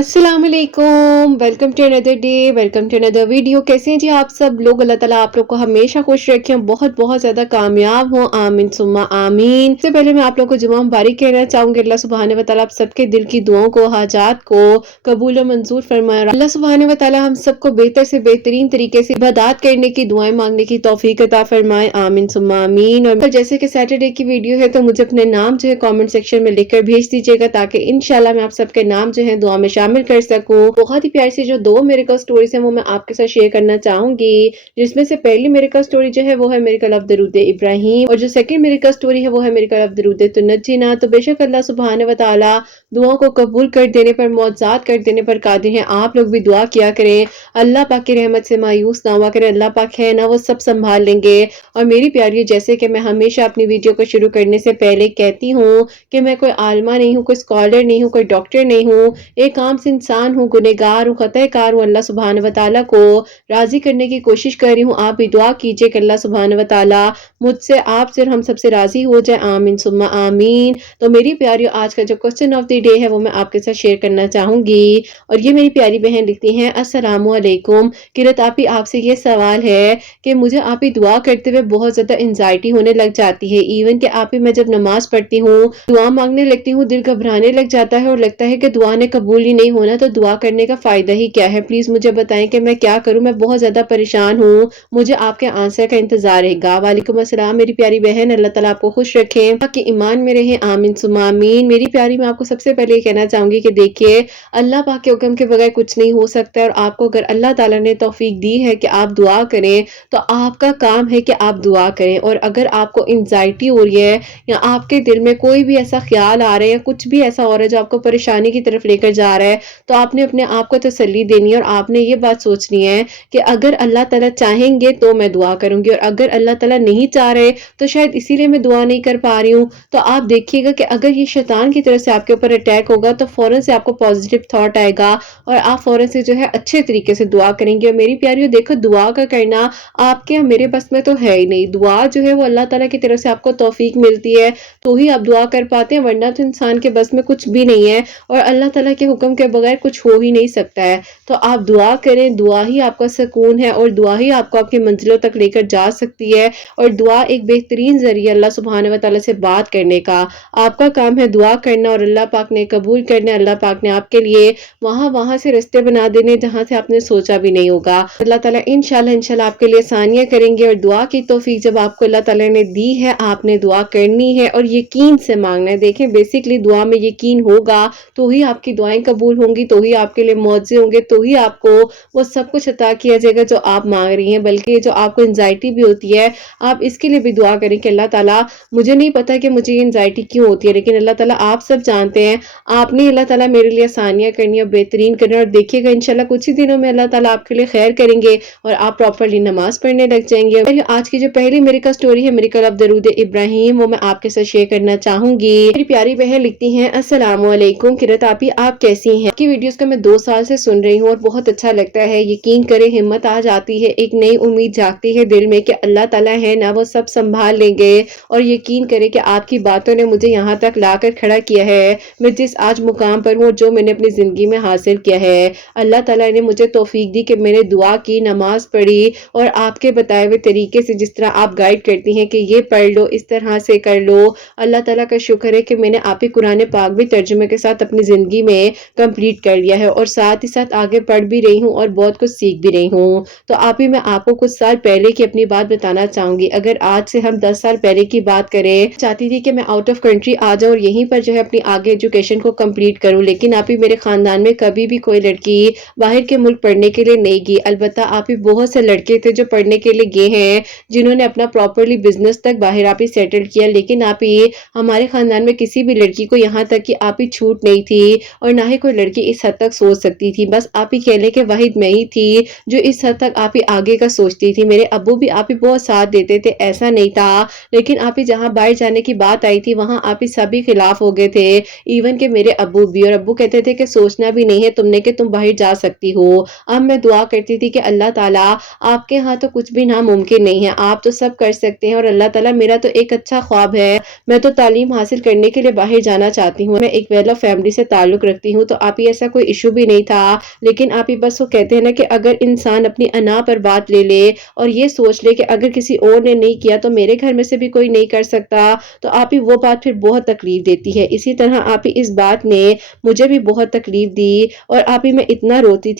अस्सलाम वालेकुम, welcome to another day, welcome to another video. कैसे हैं जी आप सब लोग? अल्लाह ताला आप लोग को हमेशा खुश रखें, बहुत बहुत ज्यादा कामयाब हो, आमीन सुम्मा आमीन। सबसे पहले मैं आप लोग को जुम्मा मुबारक कहना चाहूंगी। अल्लाह सुब्हाने व तआला आप सबके दिल की दुआओं को, हाजात को कबूल और मंजूर फरमाए। अल्लाह सुब्हाने व तआला हम सबको बेहतर से बेहतरीन तरीके से इबादत करने की, दुआएं मांगने की तौफीक अता फरमाए, आमीन सुम्मा आमीन। और जैसे कि सैटरडे की वीडियो है तो मुझे अपने नाम जो है कॉमेंट सेक्शन में लिखकर भेज दीजिएगा, ताकि इंशाल्लाह मैं आप सबके नाम जो है दुआ में शामिल कर सकूं। बहुत ही प्यारी सी जो 2 मिरेकल स्टोरीज हैं वो मैं आपके साथ शेयर करना चाहूंगी, जिसमें से पहली मिरेकल स्टोरी जो है वो है मिरेकल ऑफ दरूद इब्राहिम, और जो सेकंड मिरेकल स्टोरी है वो है मिरेकल ऑफ दरूद तुनज्जीना। तो बेशक अल्लाह सुब्हाने व तआला दुआओं को कबूल कर देने पर, मौजज़ात कर देने पर कादिर हैं। आप लोग भी दुआ किया करें, अल्लाह पाक की रहमत से मायूस ना हुआ करें। अल्लाह पाक है ना, वो सब संभाल लेंगे। और मेरी प्यारी, जैसे कि मैं हमेशा अपनी वीडियो को शुरू करने से पहले कहती हूँ कि मैं कोई आलिमा नहीं हूँ, कोई स्कॉलर नहीं हूँ, कोई डॉक्टर नहीं हूँ, एक आम से इंसान हूँ, गुनहगार हूँ, खताकार हूँ। अल्लाह सुब्हाने व तआला को राजी करने की कोशिश कर रही हूँ। आप भी दुआ कीजिए कि अल्लाह सुब्हाने व तआला मुझसे, आपसे और हम सबसे राजी हो जाए, आमीन सुम्मा आमीन। तो मेरी प्यारी, आज का जो क्वेश्चन ऑफ द डे है वो मैं आपके साथ शेयर करना चाहूंगी। और ये मेरी प्यारी बहन लिखती हैं, अस्सलामु अलैकुम किरत आपी, आपसे ये सवाल है कि मुझे आप ही दुआ करते हुए बहुत ज्यादा एंजाइटी होने लग जाती है। इवन कि आप ही, मैं जब नमाज पढ़ती हूँ, दुआ मांगने लगती हूँ, दिल घबराने लग जाता है और लगता है कि दुआ ने कबूल ही नहीं होना, तो दुआ करने का फायदा ही क्या है? प्लीज मुझे बताएं कि मैं क्या करूं, मैं बहुत ज्यादा परेशान हूँ, मुझे आपके आंसर का इंतजार रहेगा। वालेकुम अस्सलाम मेरी प्यारी बहन, अल्लाह ताला आपको खुश रखे, आपके ईमान में रहे, आमीन सुम्मा आमीन। मेरी प्यारी, मैं आपको सबसे पहले ये कहना चाहूंगी कि देखिए, अल्लाह पाक के हुक्म के बगैर कुछ नहीं हो सकता है। और आपको अगर अल्लाह ताला ने तौफीक दी है कि आप दुआ करें, तो आपका काम है कि आप दुआ करें। और अगर आपको एंजाइटी हो रही है, या आपके दिल में कोई भी ऐसा ख्याल आ रहा है, या कुछ भी ऐसा हो रहा है जो आपको परेशानी की तरफ लेकर जा रहा है, तो आपने अपने आप को तसल्ली देनी है। और आपने ये बात सोचनी है कि अगर अल्लाह ताला चाहेंगे तो मैं दुआ करूंगी, और अगर अल्लाह ताला नहीं चाह रहे तो शायद इसीलिए मैं दुआ नहीं कर पा रही हूँ। तो आप देखिएगा कि अगर ये शैतान की तरफ से आपके ऊपर अटैक होगा, तो फौरन से आपको पॉजिटिव थॉट आएगा और आप फौरन से जो है अच्छे तरीके से दुआ करेंगे। और मेरी प्यारी, देखो, दुआ का करना आपके या मेरे बस में तो है ही नहीं। दुआ जो है वो अल्लाह ताला की तरफ से आपको तौफीक मिलती है तो ही आप दुआ कर पाते हैं, वरना तो इंसान के बस में कुछ भी नहीं है और अल्लाह ताला के हुक्म के बगैर कुछ हो ही नहीं सकता है। तो आप दुआ करें, दुआ ही आपका सुकून है और दुआ ही आपको आपकी मंजिलों तक लेकर जा सकती है। और दुआ एक बेहतरीन जरिया अल्लाह सुब्हाने व तआला से बात करने का। आपका काम है दुआ करना और अल्लाह पाक ने कबूल करना। अल्लाह पाक ने आपके लिए वहां से रास्ते बना देने जहां से आपने सोचा भी नहीं होगा। अल्लाह ताला इंशाल्लाह आपके लिए आसानियां करेंगे। और दुआ की तौफीक जब आपको अल्लाह ताला ने दी है, आपने दुआ करनी है और यकीन से मांगना है। देखें, बेसिकली दुआ में यकीन होगा तो ही आपकी दुआएं कबूल होंगी, तो ही आपके लिए मौजे होंगे, तो ही आपको वो सब कुछ अता किया जाएगा जो आप मांग रही हैं। बल्कि जो आपको एंजाइटी भी होती है, आप इसके लिए भी दुआ करें कि अल्लाह ताला, मुझे नहीं पता कि मुझे ये एंजाइटी क्यों होती है, लेकिन अल्लाह ताला आप सब जानते हैं। आपने अल्लाह ताला मेरे लिए आसानियां करनी है, बेहतरीन करना। और देखिएगा इंशाल्लाह कुछ ही दिनों में अल्लाह ताला आपके लिए खैर करेंगे और आप प्रॉपर्ली नमाज पढ़ने लग जाएंगे। और आज की जो पहली मिरेकल स्टोरी है, मिरेकल ऑफ दरूद इब्राहिम, वो मैं आपके साथ शेयर करना चाहूंगी। मेरी प्यारी बहन लिखती हैं, अस्सलामु अलैकुम किरत आपी, आप कैसी हैं? आपकी वीडियोस को मैं 2 साल से सुन रही हूँ और बहुत अच्छा लगता है। यकीन करें, हिम्मत आ जाती है, एक नई उम्मीद जागती है दिल में कि अल्लाह ताला है ना, वो सब संभाल लेंगे। और यकीन करें कि आपकी बातों ने मुझे यहाँ तक लाकर खड़ा किया है, मैं जिस आज मुकाम पर हूँ, जो मैंने अपनी जिंदगी में हासिल किया है। अल्लाह ताला ने मुझे तौफीक दी कि मैंने दुआ की, नमाज पढ़ी और आपके बताए हुए तरीके से, जिस तरह आप गाइड करती हैं कि ये पढ़ लो, इस तरह से कर लो, अल्लाह ताला का शुक्र है कि मैंने आप ही कुरान पाक भी तर्जुमे के साथ अपनी जिंदगी में कंप्लीट कर लिया है और साथ ही साथ आगे पढ़ भी रही हूँ और बहुत कुछ सीख भी रही हूँ। तो आप ही, मैं आपको कुछ साल पहले की अपनी बात बताना चाहूंगी। अगर आज से हम 10 साल पहले की बात करें, चाहती थी कि मैं आउट ऑफ कंट्री आ जाऊं और यहीं पर जो है अपनी आगे एजुकेशन को कंप्लीट करूं, लेकिन आप ही, मेरे खानदान में कभी भी कोई लड़की बाहर के मुल्क पढ़ने के लिए नहीं गई। अलबत्ता आप ही, बहुत से लड़के थे जो पढ़ने के लिए गए हैं, जिन्होंने अपना प्रॉपरली बिजनेस तक बाहर आप ही सेटल किया। लेकिन आप ही, हमारे खानदान में किसी भी लड़की को यहाँ तक कि आप ही छूट नहीं थी और ना ही कोई लड़की इस हद तक सोच सकती थी। बस आप ही कह ले कि वाहिद मैं ही थी जो इस हद तक आप ही आगे का सोचती थी। मेरे अब्बू भी आप ही बहुत साथ देते थे, ऐसा नहीं था। लेकिन आप ही, जहाँ बाहर जाने की बात आई थी, वहां आप ही सभी खिलाफ हो गए थे, इवन के मेरे अब्बू भी। और अब्बू कहते थे कि सोचना भी नहीं है तुमने कि तुम बाहर जा सकती हो। अब मैं दुआ करती थी कि अल्लाह ताला, आपके यहाँ तो कुछ भी नामुमकिन नहीं है, आप तो सब कर सकते हैं। और अल्लाह ताला, मेरा तो एक अच्छा ख्वाब है, मैं तो तालीम हासिल करने के लिए बाहर जाना चाहती हूँ, मैं एक वेल ऑफ फैमिली से ताल्लुक रखती हूँ। तो आप ही ऐसा कोई इशू भी नहीं था, लेकिन आप ही बस वो कहते हैं ना कि अगर इंसान अपनी अना पर बात ले ले और ये सोच ले कि अगर किसी और ने नहीं किया तो मेरे घर में से भी कोई नहीं कर सकता, तो आप ही वो बात फिर बहुत तकलीफ देती है। इसी तरह आप ही इस बात ने मुझे भी बहुत तकलीफ दी और आप ही मैं इतना रोती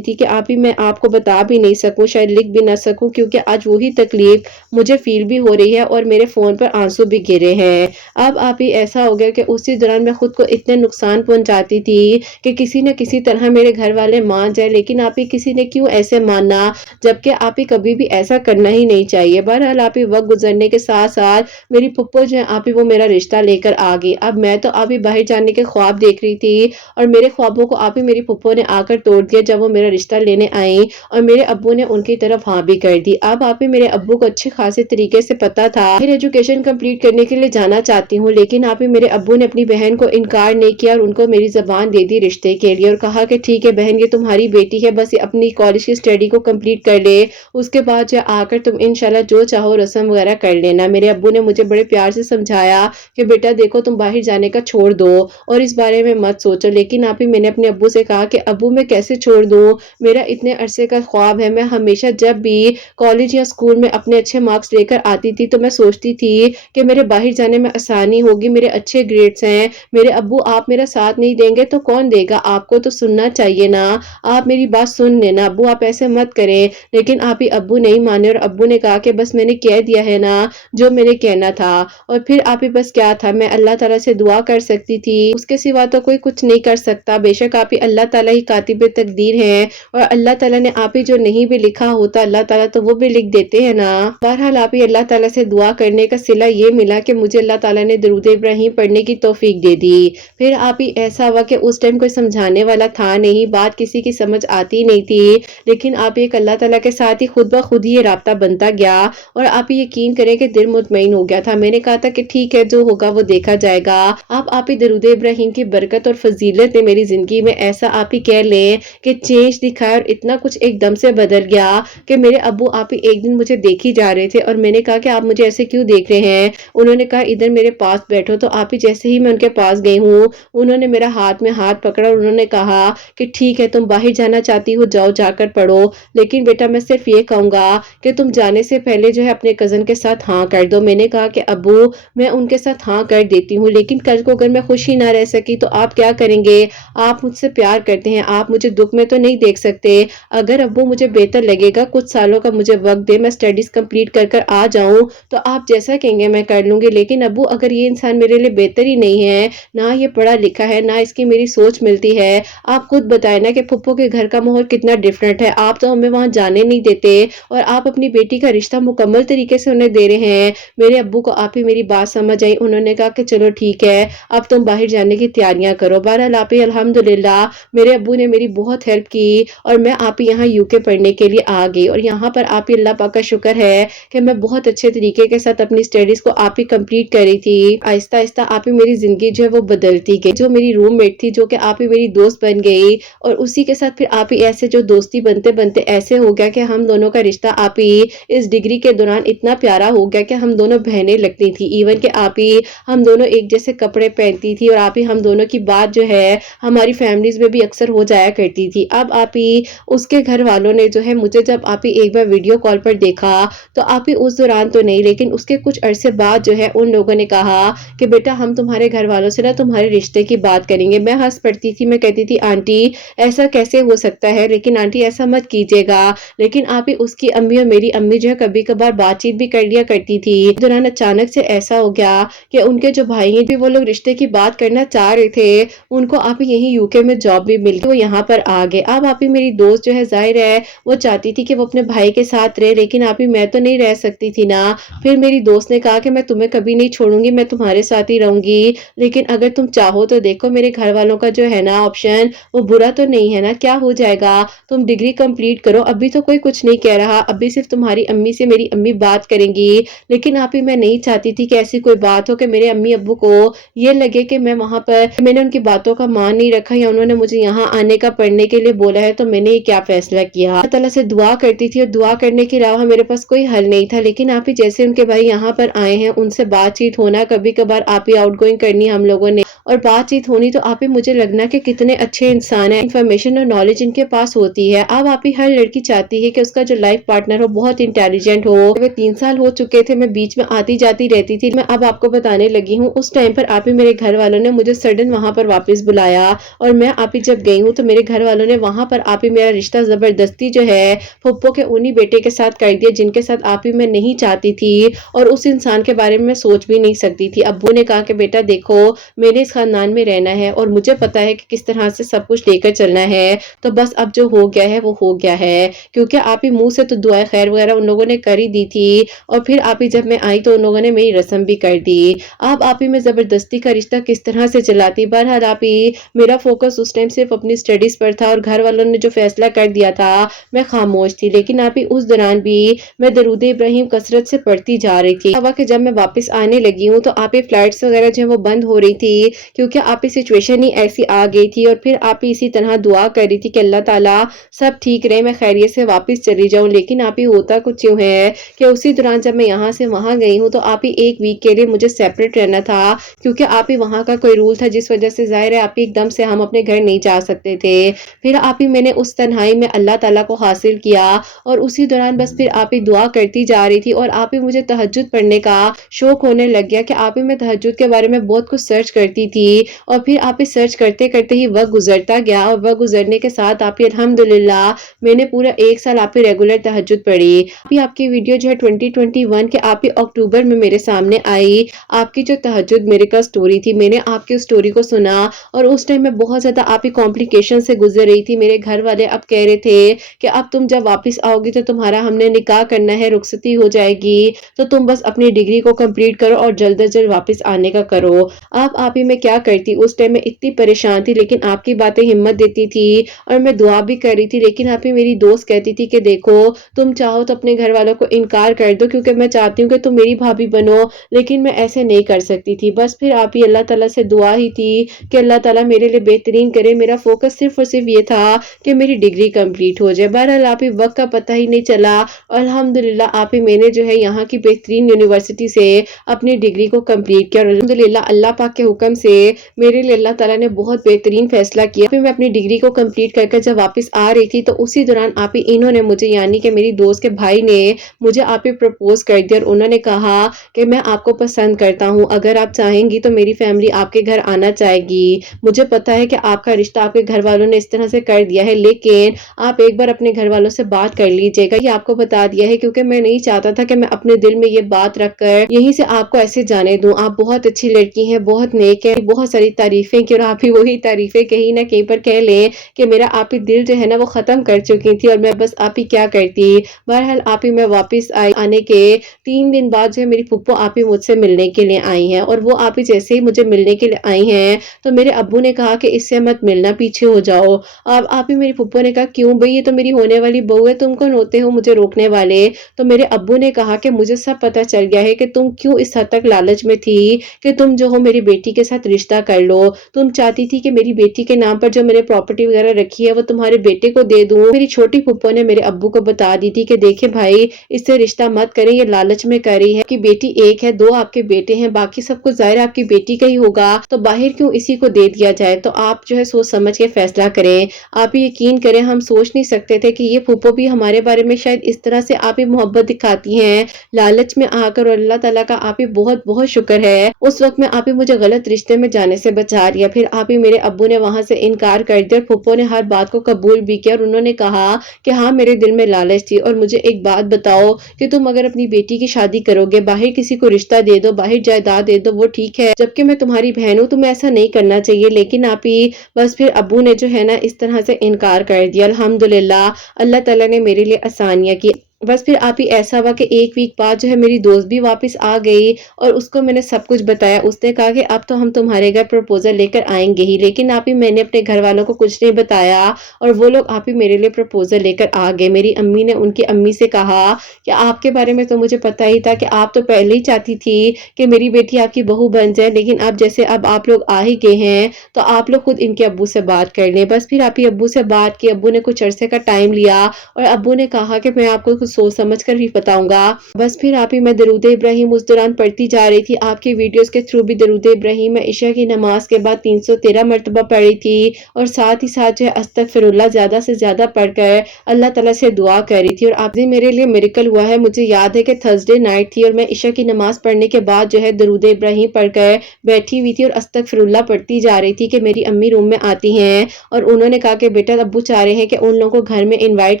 थी कि आप ही मैं आपको बता भी नहीं सकूं, शायद लिख भी ना सकूं, क्योंकि आज वही तकलीफ मुझे फील भी हो रही है और मेरे फोन पर आंसू भी गिरे हैं। अब आप ही ऐसा हो गया कि उसी दौरान मैं खुद को इतने नुकसान पहुंचाती थी कि किसी न किसी तरह मेरे घर वाले मान जाए, लेकिन आप ही किसी ने क्यों ऐसे मानना, जबकि आप ही कभी भी ऐसा करना ही नहीं चाहिए। बहरहाल आप ही वक्त गुजरने के साथ साथ मेरी फुप्पो जो है आप ही वो मेरा रिश्ता लेकर आ गई। अब मैं तो आप ही बाहर जाने के ख्वाब देख रही थी और मेरे ख्वाबों को आप ही मेरी फुप्पो ने आकर तोड़ दिया जब वो मेरा रिश्ता लेने आई और मेरे अब्बू ने उनकी तरफ हाँ भी कर दी। अब आप ही मेरे अब्बू को अच्छे खासे तरीके से पता था फिर एजुकेशन कंप्लीट करने के लिए जाना चाहती हूँ, लेकिन आप ही मेरे अब्बू ने अपनी बहन को इनकार नहीं किया और उनको मेरी जबान दे दी रिश्ते के लिए और कहा कि ठीक है बहन, ये तुम्हारी बेटी है, बस ये अपनी कॉलेज की स्टडी को कंप्लीट कर ले, उसके बाद जो आकर तुम इंशाल्लाह जो चाहो रस्म वगैरह कर लेना। मेरे अब्बू ने मुझे बड़े प्यार से समझाया कि बेटा देखो तुम बाहर जाने का छोड़ दो और इस बारे में मत सोचो, लेकिन आप ही मैंने अपने अब्बू से कहा कि अब्बू मैं कैसे छोड़ दूं, मेरा इतने अरसे का ख्वाब है। मैं हमेशा जब भी कॉलेज या स्कूल में अपने अच्छे मार्क्स लेकर आती थी तो मैं सोचती थी कि मेरे बाहर जाने में आसानी होगी, मेरे अच्छे ग्रेड्स हैं। मेरे अब्बू आप मेरा साथ नहीं देंगे तो कौन देगा, आपको तो सुनना चाहिए ना, आप मेरी बात सुन लेना अब्बू, आप ऐसे मत करें। लेकिन आप ही अब्बू नहीं माने और अब्बू ने कहा कि बस मैंने कह दिया है ना जो मैंने कहना था। और फिर आप ही बस क्या था, मैं अल्लाह ताला से दुआ कर सकती थी, उसके सिवा तो कोई कुछ नहीं कर सकता। बेशक आप ही अल्लाह ताला ही कातिब तकदीर है और अल्लाह ताला ने आप ही जो नहीं भी लिखा होता अल्लाह ताला तो वो भी लिख देते हैं ना। बहरहाल आप ही अल्लाह ताला से दुआ करने का सिला ये मिला कि मुझे अल्लाह ताला ने दरूद इब्राहिम पढ़ने की तौफीक दे दी। फिर आप ही ऐसा हुआ कि उस टाइम कोई समझाने वाला था नहीं, बात किसी की समझ आती नहीं थी, लेकिन आप एक अल्लाह ताला के साथ ही खुद ब खुद ही ये राब्ता बनता गया और आप यकीन करें कि दिल मुतमईन हो गया था। मैंने कहा था कि ठीक है जो होगा वो देखा जाएगा। अब आप ही दरूद इब्राहिम की बरकत और फजीलत ने मेरी जिंदगी में ऐसा आप ही कह लें कि चेंज दिखाया और इतना कुछ एकदम से बदल गया कि मेरे अब्बू आप ही एक दिन मुझे देख ही जा रहे थे और मैंने कहा कि आप मुझे ऐसे क्यों देख रहे हैं। उन्होंने कहा इधर मेरे पास बैठो, तो आप ही जैसे ही मैं उनके पास गई हूँ उन्होंने मेरा हाथ में हाथ पकड़ा और उन्होंने कहा कि ठीक है तुम बाहर जाना चाहती हो जाओ जाकर पढ़ो, लेकिन बेटा मैं सिर्फ ये कहूंगा कि तुम जाने से पहले जो है अपने कजन के साथ हाँ कर दो। मैंने कहा कि अब्बू मैं उनके साथ हाँ कर देती हूँ, लेकिन कल को अगर मैं खुशी ना रह सकी तो आप क्या करेंगे, आप मुझसे प्यार करते हैं, आप मुझे दुख में तो नहीं देख सकते। अगर अब्बू मुझे बेहतर लगेगा कुछ सालों का मुझे वक्त दे, मैं स्टडीज कंप्लीट कर कर आ जाऊं तो आप जैसा कहेंगे मैं कर लूंगी, लेकिन अब्बू अगर ये इंसान मेरे लिए बेहतर ही नहीं है, ना ये पढ़ा लिखा है, ना इसकी मेरी सोच मिलती है, आप खुद बताए ना कि फुप्पो के घर का माहौल कितना डिफरेंट है, आप तो हमें वहां जाने नहीं देते और आप अपनी बेटी का रिश्ता मुकम्मल तरीके से उन्हें दे रहे हैं। मेरे अब्बू को आप ही मेरी बात समझ आई, उन्होंने कहा कि चलो ठीक है अब तुम बाहर जाने की तैयारियां करो। बहरहाल आप ही अल्हम्दुलिल्लाह मेरे अब्बू ने मेरी बहुत हेल्प की और मैं आप ही यहाँ यूके पढ़ने के लिए आ गई और यहाँ पर आप ही अल्लाह पाक का शुक्र है कि मैं बहुत अच्छे तरीके के साथ अपनी स्टडीज को आप ही कंप्लीट कर रही थी। आहिस्ता आहिस्ता आप ही मेरी जिंदगी जो है वो बदलती गई। जो मेरी रूममेट थी जो कि आप ही मेरी दोस्त बन गई और उसी के साथ फिर आप ही ऐसे जो दोस्ती बनते बनते ऐसे हो गया कि हम दोनों का रिश्ता आप ही इस डिग्री के दौरान इतना प्यारा हो गया कि हम दोनों बहनें लगती थी। इवन कि आप ही हम दोनों एक जैसे कपड़े पहनती थी और आप ही हम दोनों की बात जो है हमारी फैमिलीज में भी अक्सर हो जाया करती थी। अब आप ही उसके घर वालों ने जो है मुझे जब आप ही एक बार वीडियो कॉल पर देखा तो आप ही उस दौरान तो नहीं, लेकिन उसके कुछ अरसे बाद जो है उन लोगों ने कहा कि बेटा हम तुम्हारे घर वालों से ना तुम्हारे रिश्ते की बात करेंगे। मैं हंस पड़ती थी, मैं कहती थी आंटी ऐसा कैसे हो सकता है, लेकिन आंटी ऐसा मत कीजिएगा। लेकिन आप ही उसकी अम्मी और मेरी अम्मी जो है कभी कभार बातचीत भी कर लिया करती थी। इस दौरान अचानक से ऐसा हो गया कि उनके जो भाई हैं भी वो लोग रिश्ते की बात करना चाह रहे थे, उनको आप ही यहीं यूके में जॉब भी मिल गई, वो यहाँ पर आ गए। अब आप ही मेरी दोस्त जो है जाहिर है वो चाहती थी कि वो अपने भाई के साथ रहे, लेकिन आप ही मैं तो नहीं रह सकती थी ना। फिर मेरी दोस्त ने कहा कि मैं तुम्हें कभी नहीं छोड़ूंगी, मैं तुम्हारे साथ ही रहूंगी, लेकिन अगर तुम चाहो तो देखो मेरे घर वालों का जो है ना ऑप्शन वो बुरा तो नहीं है ना, क्या हो जाएगा, तुम डिग्री कंप्लीट करो, अभी तो कोई कुछ नहीं कह रहा, अभी सिर्फ तुम्हारी अम्मी से मेरी अम्मी बात करेंगी। लेकिन आप ही मैं नहीं चाहती थी कि ऐसी कोई बात हो कि मेरे अम्मी अब्बू को ये लगे कि मैं वहां पर मैंने उनकी बातों का मान नहीं रखा या उन्होंने मुझे यहाँ आने का पढ़ने के लिए बोला है तो मैंने ये क्या फैसला किया। अल्लाह ताला से दुआ करती थी और दुआ करने के अलावा मेरे पास कोई हल नहीं था। लेकिन आप ही जैसे उनके भाई यहाँ पर आए हैं उनसे बातचीत होना, कभी कभार आप ही आउटगोइंग करनी हम लोगों ने और बातचीत होनी, तो आप ही مجھے لگنا کہ کتنے اچھے انسان ہیں، انفارمیشن اور نالج ان کے پاس ہوتی ہے۔ اب آپ ہی ہر لڑکی چاہتی ہے کہ اس کا جو لائف پارٹنر ہو بہت انٹیلیجنٹ ہو۔ وہ 3 سال ہو چکے تھے، میں بیچ میں آتی جاتی رہتی تھی، میں اب آپ کو بتانے لگی ہوں۔ اس ٹائم پر آپ ہی میرے گھر والوں نے مجھے سڈن وہاں پر واپس بلایا، اور میں آپ ہی جب گئی ہوں تو میرے گھر والوں نے وہاں پر آپ ہی میرا رشتہ زبردستی جو ہے پھپھو کے انہی بیٹے کے ساتھ کر دیا جن کے ساتھ آپ ہی میں نہیں چاہتی تھی، اور اس انسان کے بارے میں سوچ بھی نہیں سکتی تھی۔ ابو نے کہا کہ بیٹا دیکھو، میرے اس خاندان میں رہنا ہے اور مجھے پتا ہے کہ کس طرح سے سب کچھ لے کر چلنا ہے، تو بس اب جو ہو گیا ہے وہ ہو گیا ہے، کیونکہ آپ ہی منہ سے تو دعائیں خیر وغیرہ ان لوگوں نے کر ہی دی تھی، اور پھر آپ ہی جب میں آئی تو ان لوگوں نے میری رسم بھی کر دی۔ اب آپ ہی میں زبردستی کا رشتہ کس طرح سے چلاتی، بہرحال آپ ہی میرا فوکس اس ٹائم صرف اپنی اسٹڈیز پر تھا، اور گھر والوں نے جو فیصلہ کر دیا تھا میں خاموش تھی، لیکن آپ ہی اس دوران بھی میں درود ابراہیم کثرت سے پڑھتی جا رہی تھی۔ اب کہ جب میں واپس آنے لگی ہوں تو آپ ہی فلائٹس وغیرہ جو ہیں وہ بند ہو رہی تھی، کیونکہ آپ ہی سچویشن ہی ایسی آ گئی تھی، اور پھر آپ ہی اسی طرح دعا کر رہی تھی کہ اللہ تعالیٰ سب ٹھیک رہے، میں خیریت سے واپس چلی جاؤں۔ لیکن آپ ہی ہوتا کچھ یوں ہے کہ اسی دوران جب میں یہاں سے وہاں گئی ہوں تو آپ ہی 1 ویک کے لیے مجھے سیپریٹ رہنا تھا، کیونکہ آپ ہی وہاں کا کوئی رول تھا، جس وجہ سے ظاہر ہے آپ ہی ایک دم سے ہم اپنے گھر نہیں جا سکتے تھے۔ پھر آپ ہی میں نے اس تنہائی میں اللہ تعالیٰ کو حاصل کیا، اور اسی دوران بس پھر آپ ہی دعا کرتی جا رہی تھی، اور آپ ہی مجھے تہجد پڑھنے کا شوق ہونے لگ گیا کہ آپ ہی میں تہجد کے بارے میں بہت کچھ سرچ کرتی تھی، اور پھر آپ ہی سرچ کرتے کرتے ہی وقت گزرتا گیا، اور وقت گزرنے کے ساتھ آپ ہی الحمدللہ میں نے پورا 1 سال آپ ہی ریگولر تہجد پڑھی۔ آپ کی ویڈیو جو ہے 2021 کے آپ ہی اکتوبر میں میرے سامنے آئی، آپ کی جو تہجد میرے کا سٹوری تھی، میں نے آپ کی سٹوری کو سنا، اور اس ٹائم میں بہت زیادہ آپ ہی کمپلیکیشن سے گزر رہی تھی۔ میرے گھر والے اب کہہ رہے تھے کہ اب تم جب واپس آؤ گی تو تمہارا ہم نے نکاح کرنا ہے، رخصتی ہو جائے گی، تو تم بس اپنی ڈگری کو کمپلیٹ کرو اور جلد از جلد واپس آنے کا کرو۔ اب آپ ہی میں کیا کرتی، اس ٹائم میں اتنی پریشان تھی، لیکن آپ کی باتیں ہمت دیتی تھی، اور میں دعا بھی کر رہی تھی، لیکن آپ ہی میری دوست کہتی تھی کہ دیکھو تم چاہو تو اپنے گھر والوں کو انکار کر دو، کیونکہ میں چاہتی ہوں کہ تم میری بھابھی بنو، لیکن میں ایسے نہیں کر سکتی تھی۔ بس پھر آپ ہی اللہ تعالیٰ سے دعا ہی تھی کہ اللہ تعالیٰ میرے لیے بہترین کرے، میرا فوکس صرف اور صرف یہ تھا کہ میری ڈگری کمپلیٹ ہو جائے۔ بہرحال آپ ہی وقت کا پتہ ہی نہیں چلا، الحمدللہ آپ ہی میں نے جو ہے یہاں کی بہترین یونیورسٹی سے اپنی ڈگری کو کمپلیٹ کیا، اور الحمدللہ اللہ پاک کے حکم سے میرے لیے اللہ تعالیٰ نے بہت بہترین فیصلہ کیا۔ پھر میں اپنی ڈگری کو کمپلیٹ کر کے جب واپس آ رہی تھی تو اسی دوران آپ ہی انہوں نے مجھے، یعنی کہ میری دوست کے بھائی نے مجھے آپ ہی پرپوز کر دیا، اور انہوں نے کہا کہ میں آپ کو پسند کرتا ہوں، اگر آپ چاہیں گی تو میری فیملی آپ کے گھر آنا چاہے گی۔ مجھے پتا ہے کہ آپ کا رشتہ آپ کے گھر والوں نے اس طرح سے کر دیا ہے، لیکن آپ ایک بار اپنے گھر والوں سے بات کر لیجئے گا، یہ آپ کو بتا دیا ہے، کیونکہ میں نہیں چاہتا تھا کہ میں اپنے دل میں یہ بات رکھ کر یہیں سے آپ کو ایسے جانے دوں۔ آپ بہت اچھی لڑکی ہیں، بہت نیک ہیں، بہت ساری تعریفیں کی، اور آپ ہی وہی تعریفیں کہیں نہ کہیں پر کہہ لیں کہ میرا آپ ہی دل جو ہے نا وہ ختم کر چکی تھی، اور میں بس آپ ہی کیا کرتی۔ بہرحال آپ ہی میں واپس آنے کے 3 دن بعد جو ہے میری پھپھو آپ ہی مجھ سے ملنے کے لیے آئی ہیں، اور وہ آپ ہی جیسے ہی مجھے ملنے کے لیے آئی ہیں تو میرے ابو نے کہا کہ اس سے مت ملنا، پیچھے ہو جاؤ۔ اب آپ ہی میری پھپھو نے کہا کیوں بھئی، یہ تو میری ہونے والی بہو ہے، تم کون ہوتے ہو مجھے روکنے والے؟ تو میرے ابو نے کہا کہ مجھے سب پتا چل گیا ہے کہ تم کیوں اس حد تک لالچ میں تھی کہ تم جو ہو میری بیٹی کے ساتھ رشتہ کر لو، تم چاہتی تھی کہ میری بیٹی کے نام پر جو میں نے پراپرٹی وغیرہ رکھی ہے وہ تمہارے بیٹے کو دے دوں۔ میری چھوٹی پھپھو نے میرے ابو کو بتا دی تھی کہ دیکھیں بھائی، اس سے رشتہ مت کریں، یہ لالچ میں کر رہی ہے، کہ بیٹی ایک ہے، 2 آپ کے بیٹے ہیں، باقی سب کچھ ظاہر آپ کی بیٹی کا ہی ہوگا، تو باہر کیوں اسی کو دے دیا جائے؟ تو آپ جو ہے سوچ سمجھ کے فیصلہ کریں۔ آپ یقین کریں ہم سوچ نہیں سکتے تھے کہ یہ پھپھو بھی ہمارے بارے میں شاید اس طرح سے آپ ہی محبت دکھاتی ہیں لالچ میں آ کر، اور اللہ تعالیٰ کا آپ ہی بہت بہت شکر ہے اس وقت میں آپ ہی مجھے غلط رشتے میں جانے سے بچا لیا۔ پھر آپ ہی میرے ابو نے وہاں سے انکار کر دیا، اور پھپھو نے ہر بات کو قبول بھی کیا، اور انہوں نے کہا کہ ہاں میرے دل میں لالچ تھی، اور مجھے ایک بات بتاؤ کہ تم اگر اپنی بیٹی کی شادی کرو گے، باہر کسی کو رشتہ دے دو، باہر جائیداد دے دو، وہ ٹھیک ہے، جبکہ میں تمہاری بہن ہوں، تمہیں ایسا نہیں کرنا چاہیے۔ لیکن آپ ہی بس پھر ابو نے جو ہے نا اس طرح سے انکار کر دیا۔ الحمدللہ اللہ تعالیٰ نے میرے لیے آسانیاں کی۔ بس پھر آپ ہی ایسا ہوا کہ 1 ویک بعد جو ہے میری دوست بھی واپس آ گئی، اور اس کو میں نے سب کچھ بتایا۔ اس نے کہا کہ اب تو ہم تمہارے گھر پروپوزل لے کر آئیں گے ہی، لیکن آپ ہی میں نے اپنے گھر والوں کو کچھ نہیں بتایا، اور وہ لوگ آپ ہی میرے لیے پروپوزل لے کر آ گئے۔ میری امی نے ان کی امی سے کہا کہ آپ کے بارے میں تو مجھے پتا ہی تھا کہ آپ تو پہلے ہی چاہتی تھی کہ میری بیٹی آپ کی بہو بن جائے، لیکن اب جیسے اب آپ لوگ آ ہی گئے ہیں تو آپ لوگ خود ان کے ابو سے بات کر لیں۔ بس پھر آپ ہی ابو سے بات کی، ابو نے کچھ عرصے کا ٹائم لیا، اور ابو نے کہا کہ میں آپ کو کچھ सोच समझ कर ही बताऊंगा। बस फिर आप ही मैं दरूद इब्राहिम उस दौरान पढ़ती जा रही थी। आपकी वीडियोस के थ्रू भी दरूद इब्राहिम मैं इशा की नमाज के बाद 313 मरतबा पढ़ी थी और साथ ही साथ जो है अस्तगफिरुल्लाह ज्यादा से ज्यादा पढ़कर अल्लाह ताला से दुआ कर रही थी। और आज भी मेरे लिए मिरेकल हुआ है। मुझे याद है कि थर्सडे नाइट थी और मैं इशा की नमाज पढ़ने के बाद जो है दरूद इब्राहिम पढ़कर बैठी हुई थी और अस्तगफिरुल्लाह पढ़ती जा रही थी कि मेरी अम्मी रूम में आती हैं और उन्होंने कहा कि बेटा अब्बू चाह रहे हैं कि उन लोगों को घर में इनवाइट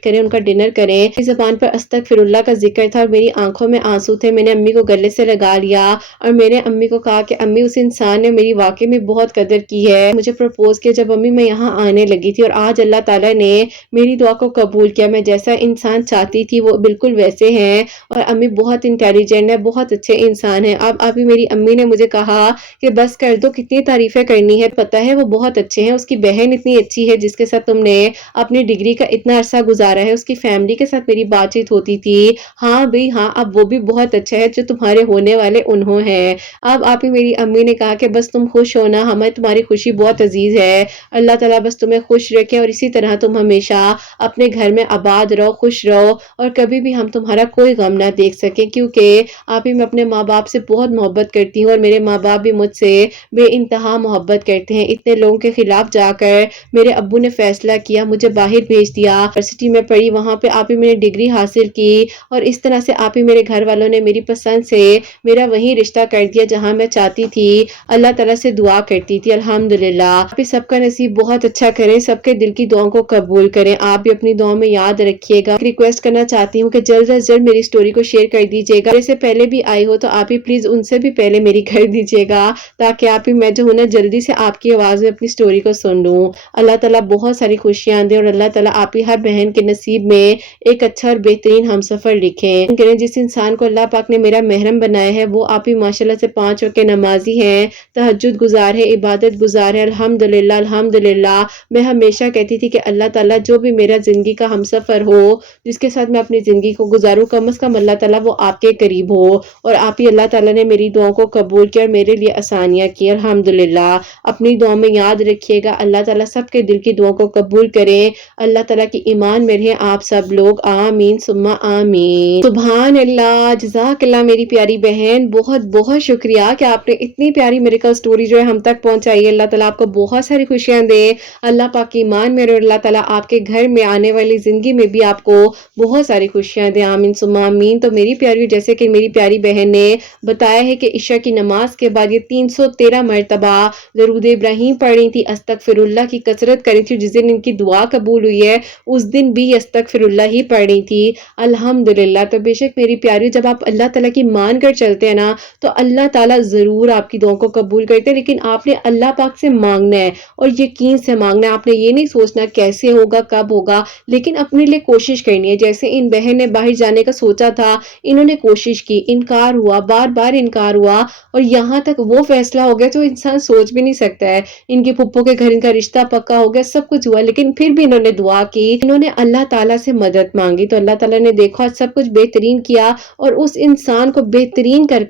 करें, उनका डिनर करें। इस ज़बान पर अस्तगफिरुल्लाह का जिक्र था और मेरी आंखों में आंसू थे। मैंने अम्मी को गले से लगा लिया और मैंने अम्मी को कहा कि अम्मी उस इंसान ने मेरी वाकई में बहुत कदर की है, मुझे प्रपोज किया जब अम्मी मैं यहाँ आने लगी थी और आज अल्लाह ताला ने मेरी दुआ को कबूल किया। मैं जैसा इंसान चाहती थी वो बिल्कुल वैसे हैं और अम्मी बहुत इंटेलिजेंट है, बहुत अच्छे इंसान है। अब अभी मेरी अम्मी ने मुझे कहा कि बस कर दो, कितनी तारीफें करनी है, पता है वो बहुत अच्छे हैं, उसकी बहन इतनी अच्छी है जिसके साथ तुमने अपनी डिग्री का इतना अरसा गुजारा है, उसकी फैमिली के साथ मेरी बातचीत होती थी। हाँ भाई हाँ, अब वो भी बहुत अच्छा है जो तुम्हारे होने वाले उन्हों हैं। अब आप ही मेरी अम्मी ने कहा कि बस तुम खुश हो ना, हमें तुम्हारी खुशी बहुत अजीज है, अल्लाह ताला बस तुम्हें खुश रखे और इसी तरह तुम हमेशा अपने घर में आबाद रहो, खुश रहो और कभी भी हम तुम्हारा कोई गम ना देख सके, क्योंकि आप ही मैं अपने माँ बाप से बहुत मोहब्बत करती हूँ और मेरे माँ बाप भी मुझसे बेइंतहा मोहब्बत करते हैं। इतने लोगों के खिलाफ जाकर मेरे अब्बू ने फैसला किया, मुझे बाहर भेज दिया, यूनिवर्सिटी में पढ़ी, वहां पे आप ही मैंने डिग्री हासिल की और इस तरह से आप ही मेरे घर वालों ने मेरी पसंद से मेरा वही रिश्ता कर दिया जहां मैं चाहती थी। अल्लाह ताला से दुआ करती थी अल्हम्दुलिल्लाह। आप ही सबका नसीब बहुत अच्छा करें, सबके दिल की दुआओं को कबूल करें। आप भी अपनी दुआओं में याद रखिएगा। रिक्वेस्ट करना चाहती हूँ कि जल्द से जल्द मेरी स्टोरी को शेयर कर दीजिएगा। जैसे पहले भी आई हो तो आप ही प्लीज उनसे भी पहले मेरी कर दीजिएगा ताकि आप ही मैं जो हूँ ना जल्दी से आपकी आवाज में अपनी स्टोरी को सुन लूँ। अल्लाह ताला बहुत सारी खुशियां दे और अल्लाह ताला आप ही हर बहन के नसीब में एक अच्छा और बेहतरीन हमसफर लिखें। जिस इंसान को अल्लाह पाक ने मेरा महरम बनाया है वो आप ही माशाल्लाह से 5 वक्त के नमाजी हैं, तहज्जुद गुजार है, इबादत गुजार है। अल्हम्दुलिल्लाह अल्हम्दुलिल्लाह। मैं हमेशा कहती थी कि अल्लाह ताला जो भी मेरा जिंदगी का हमसफर हो, जिसके साथ मैं अपनी जिंदगी को गुजारूं, कम से कम अल्लाह ताला वो आपके करीब हो। और आप ही अल्लाह ताला ने मेरी दुआओं को कबूल किया और मेरे लिए आसानियां की अल्हम्दुलिल्लाह। अपनी दुआ में याद रखिएगा। अल्लाह ताला सबके दिल की दुआओं को कबूल करें। अल्लाह ताला की ईमान में रहे आप सब लोग। आमीन सुम्मा आमीन। सुभान अल्लाह, जज़ाकल्लाह मेरी प्यारी बहन, बहुत बहुत शुक्रिया कि आपने इतनी प्यारी मेरिकल स्टोरी जो है हम तक पहुंचाई। अल्लाह ताला आपको बहुत सारी खुशियां दे। अल्लाह पाक की ईमान में रहे। अल्लाह ताला आपके घर में आने वाली जिंदगी में भी आपको बहुत सारी खुशियां दे। आमीन सुम्मा आमीन। तो मेरी प्यारी, जैसे कि मेरी प्यारी बहन ने बताया है कि इशा की नमाज के बाद ये 313 मरतबा दरूद इब्राहिम पढ़ी थी, अस्तगफिरुल्लाह की कसरत करी थी। जिस दिन इनकी दुआ कबूल हुई है उस दिन भी अस्तगफिरुल्लाह ही पढ़ी थी अल्हम्दुलिल्लाह। तो बेशक मेरी प्यारी, जब आप अल्लाह ताला की मान कर चलते हैं ना तो अल्लाह ताला जरूर आपकी दुआ को कबूल करते हैं, लेकिन आपने अल्लाह पाक से मांगना है और यकीन से मांगना है। आपने ये नहीं सोचना कैसे होगा, कब होगा, लेकिन अपने लिए कोशिश करनी है। जैसे इन बहन ने बाहर जाने का सोचा था, इन्होंने कोशिश की, इनकार हुआ, बार बार इनकार हुआ और यहाँ तक वो फैसला हो गया जो इंसान सोच भी नहीं सकता है। इनके पुप्पो के घर इनका रिश्ता पक्का हो गया, सब कुछ हुआ, लेकिन फिर भी इन्होंने दुआ की, इन्होंने अल्लाह ताला से मदद मांगी तो अल्लाह ताला ने देखा सब कुछ बेहतरीन किया और उस इंसान को बेहतरीन कर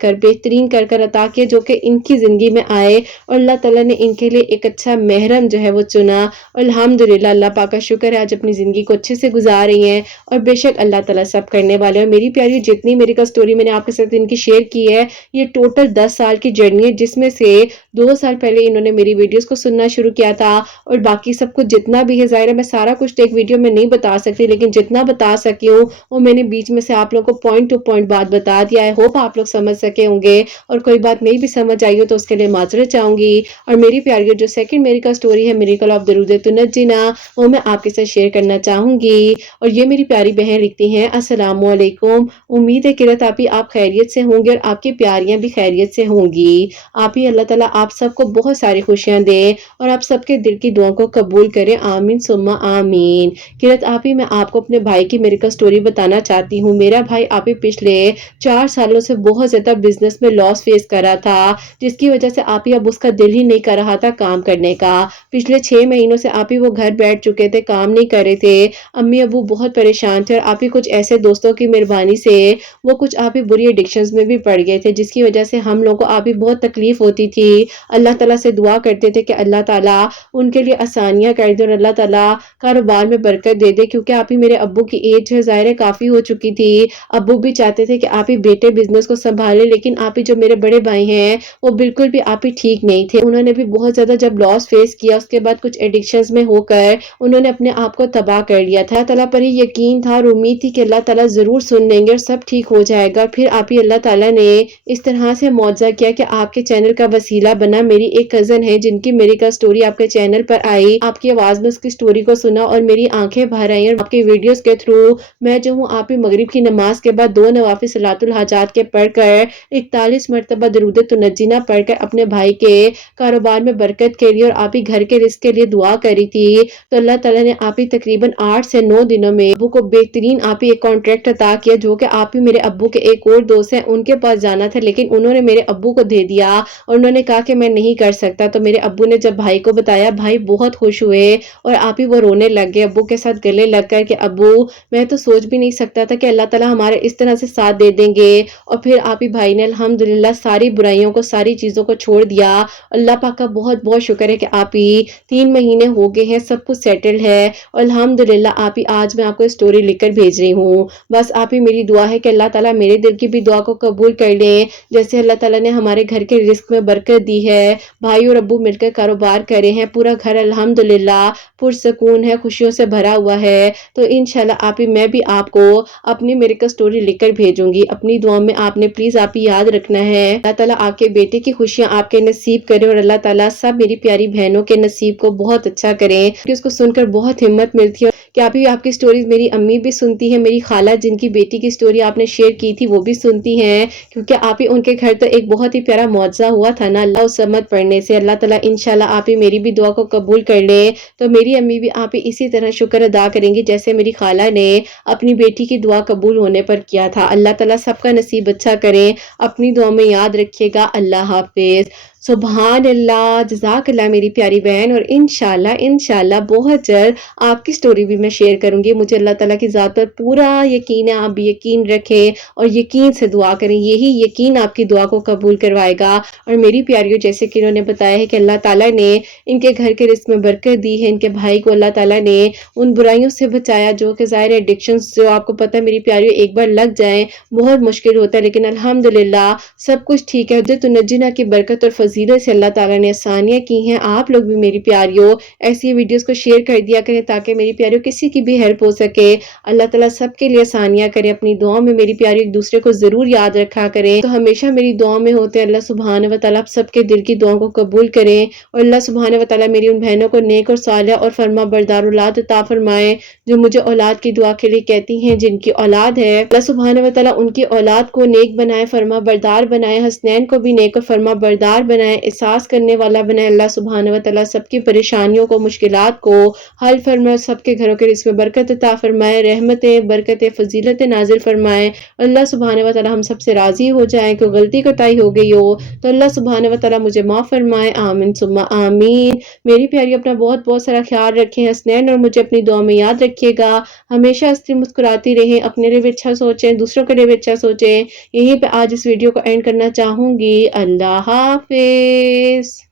कर अता किया जो कि इनकी जिंदगी में आए और अल्लाह ताला ने इनके लिए एक अच्छा महरम जो है वो चुना। अल्हम्दुलिल्लाह, अल्लाह पाक का शुक्र है आज अपनी जिंदगी को अच्छे से गुजार रही हैं और बेशक अल्लाह ताला सब करने वाले हैं। मेरी प्यारी, जितनी मेरी का स्टोरी मैंने आपके साथ इनकी शेयर की है ये टोटल 10 साल की जर्नी है, जिसमें से 2 साल पहले इन्होंने मेरी वीडियोस को सुनना शुरू किया था और बाकी सब कुछ जितना भी है, जाहिर है मैं सारा कुछ तो एक वीडियो में नहीं बता सकती, लेकिन जितना बता सकी हूँ वो मैंने बीच में से आप लोगों को पॉइंट टू पॉइंट बात बता दिया है। होप आप लोग समझ सके होंगे और कोई बात नहीं भी समझ आई हो तो उसके लिए माजरत चाहूंगी। और मेरी प्यारी, जो सेकंड मेरी का स्टोरी है मिरेकल ऑफ दरूद तुनज्जिना, वो मैं आपके साथ शेयर करना चाहूंगी। और ये मेरी प्यारी बहन लिखती हैं, अस्सलाम वालेकुम, उम्मीद है किरत आप खैरियत से होंगे और आपकी प्यारियां भी खैरियत से होंगी। आप ही अल्लाह ताला आप सबको बहुत सारी खुशियां दे और आप सबके दिल की दुआ को कबूल करें। आमीन सुम्मा आमीन। किरत आप ही, मैं आपको अपने भाई की मेरिकल स्टोरी बताना चाहती हूँ। मेरा भाई आप ही पिछले 4 सालों से बहुत ज्यादा बिजनेस में लॉस फेस कर रहा था, जिसकी वजह से आप ही अब उसका दिल ही नहीं कर रहा था काम करने का। पिछले 6 महीनों से आप ही वो घर बैठ चुके थे, काम नहीं कर रहे थे। अम्मी अबू बहुत परेशान थे और आप ही कुछ ऐसे दोस्तों की मेहरबानी से वो कुछ आप ही बुरी एडिक्शंस में भी पड़ गए थे, जिसकी वजह से हम लोगों को आप ही बहुत तकलीफ होती थी। अल्लाह ताला से दुआ करते थे कि अल्लाह ताला उनके लिए आसानियां कर दे और अल्लाह ताला कारोबार में बरकत दे दे, क्योंकि आप ही मेरे अब्बू की एज है, जाहिर ज़िम्मेदारियाँ काफ़ी हो चुकी थी। अब्बू भी चाहते थे कि आप ही बेटे बिज़नेस को सँभालें, लेकिन आप ही जो मेरे बड़े भाई हैं, वो बिल्कुल भी आप ही ठीक नहीं थे। उन्होंने भी बहुत ज़्यादा जब लॉस फेस किया, उसके बाद कुछ एडिक्शंस में होकर उन्होंने अपने आप को तबाह कर लिया था। अल्लाह ताला पर ही यकीन था और उम्मीद थी कि अल्लाह ताला ज़रूर सुन लेंगे और सब ठीक हो जाएगा। फिर आप ही अल्लाह ताला ने इस तरह से मुआवज़ा किया कि आपके चैनल का वसीला बना। मेरी एक कज़न है जिनकी मेडिकल स्टोरी आपके चैनल पर आई। आपकी आवाज़ में उसकी स्टोरी को सुना और मेरी आँखें भर आईं और आपकी वीडियोज़ के थ्रू मैं जो हूँ, आप ही मगरिब की नमाज़ के बाद 2 नवाफ़िल सलातुल हाजात के पढ़कर 41 मरतबा दरूद तुनज्जिना पढ़कर अपने भाई के कारोबार में बरकत के लिए और आप ही घर के रिज़्क़ के लिए दुआ करी थी। तो अल्लाह ताला ने आप ही तकरीबन 8 से 9 दिनों में अब्बू को बेहतरीन आप ही एक कॉन्ट्रैक्ट अता किया, जो कि आप ही मेरे अब्बू के एक और दोस्त हैं, उनके पास जाना था, लेकिन उन्होंने मेरे अब्बू को दे दिया और उन्होंने कहा कि मैं नहीं कर सकता। तो मेरे अब्बू ने जब भाई को बताया, भाई बहुत खुश हुए और आप ही वो रोने लग गए अब्बू के साथ गले लगकर कि अब्बू, मैं तो सोच भी नहीं सकता था कि अल्लाह ताला हमारे इस तरह से साथ दे देंगे। और फिर आप ही भाई ने अल्हम्दुलिल्लाह सारी बुराइयों को, सारी चीज़ों को छोड़ दिया। अल्लाह पाक का बहुत-बहुत शुक्र है कि आप ही 3 महीने हो गए हैं, सब कुछ सेटल है और अल्हम्दुलिल्लाह आप ही आज मैं आपको स्टोरी लिखकर भेज रही हूँ। बस आप ही मेरी दुआ है कि अल्लाह ताला मेरे दिल की भी दुआ को कबूल कर ले। जैसे अल्लाह ताला ने हमारे घर के रिज़्क़ में बरकत दी है, भाई और अब्बू मिलकर कारोबार करे हैं, पूरा घर अल्हम्दुलिल्लाह पुरसुकून है, खुशियों से भरा हुआ है। तो इंशाल्लाह आप ही मैं भी आपको अपनी मेडिकल स्टोरी लिखकर भेजूँगी। अपनी दुआ में आपने प्लीज़ आप ही याद रखना है। अल्लाह ताला आपके बेटे की खुशियाँ आपके नसीब करे और अल्लाह ताला सब मेरी प्यारी बहनों के नसीब को बहुत अच्छा करें, क्योंकि उसको सुनकर बहुत हिम्मत मिलती है कि आप ही आपकी स्टोरीज़ मेरी अम्मी भी सुनती हैं, मेरी खाला जिनकी बेटी की स्टोरी आपने शेयर की थी वो भी सुनती हैं, क्योंकि आप ही उनके घर तो एक बहुत ही प्यारा मुआवज़ा हुआ था ना अल्लाह उस समत पढ़ने से। अल्लाह ताला इंशाल्लाह आप ही मेरी भी दुआ को कबूल कर ले, तो मेरी अम्मी भी आप ही इसी तरह शुक्र अदा करेंगी जैसे मेरी खाला ने अपनी बेटी की दुआ कबूल होने पर किया था। अल्लाह ताला सबका नसीब अच्छा करे। अपनी दुआ में याद रखिएगा। अल्लाह हाफ़िज़। सुभान अल्लाह, जज़ाकल्लाह मेरी प्यारी बहन। और इंशाल्लाह इंशाल्लाह बहुत जल्द आपकी स्टोरी भी मैं शेयर करूँगी। मुझे अल्लाह ताला की ज़ात पर पूरा यकीन है, आप भी यकीन रखें और यकीन से दुआ करें, यही यकीन आपकी दुआ को कबूल करवाएगा। और मेरी प्यारियों, जैसे कि इन्होंने बताया है कि अल्लाह ताला ने इनके घर के रिज़्क़ में बरकत दी है, इनके भाई को अल्लाह ताला ने उन बुराइयों से बचाया जो कि ज़ाहिर है एडिक्शंस जो आपको पता है मेरी प्यारियों एक बार लग जाएँ बहुत मुश्किल होता है, लेकिन अल्हम्दुलिल्लाह सब कुछ ठीक है। तो नजीना की बरकत और फजीलत से अल्लाह ताला ने आसानियाँ की हैं। आप लोग भी मेरी प्यारियों ऐसी वीडियोस को शेयर कर दिया करें ताकि मेरी प्यारियों किसी की भी हेल्प हो सके। अल्लाह ताला सबके लिए आसानियाँ करे। अपनी दुआओं में मेरी प्यारी एक दूसरे को ज़रूर याद रखा करें, तो हमेशा मेरी दुआओं में होते हैं। अल्लाह सुब्हान व तआला आप सबके दिल की दुआओं को कबूल करें और अल्लाह सुब्हान व तआला मेरी उन बहनों को नेक और सालिह और फरमा बरदार औलाद अता फरमाए जो मुझे औलाद की दुआ के लिए कहती हैं, जिनकी औलाद है अल्लाह सुब्हान व तआला उनकी औलाद को नेक बनाए, फरमा बरदार बनाए, हसनैन को भी नेक और फरमा बरदार बनाए, एहसास करने वाला बनाए। अल्लाह सुब्हान व तआला सबकी परेशानियों को, मुश्किलात को हल फरमाए, सबके घरों के रिज़्क़ में बरकत अता फरमाए, रहमतें बरकतें फजीलतें नाज़िल फरमाए। अल्लाह सुब्हान व तआला हम सबसे राज़ी हो जाए। कोई गलती कोताही हो गई हो तो अल्लाह सुब्हान व तआला मुझे माफ़ फरमाए। आमीन सुम्मा आमीन। मेरी प्यारी अपना बहुत बहुत सारा ख्याल रखें हसनैन, और मुझे अपनी दुआ में याद रखिएगा। हमेशा हंसती मुस्कुराती रहें, अपने लिए भी अच्छा सोचें, दूसरों के लिए भी अच्छा सोचें। यहीं पे आज इस वीडियो को एंड करना चाहूँगी। अल्लाह हाफ़िज़।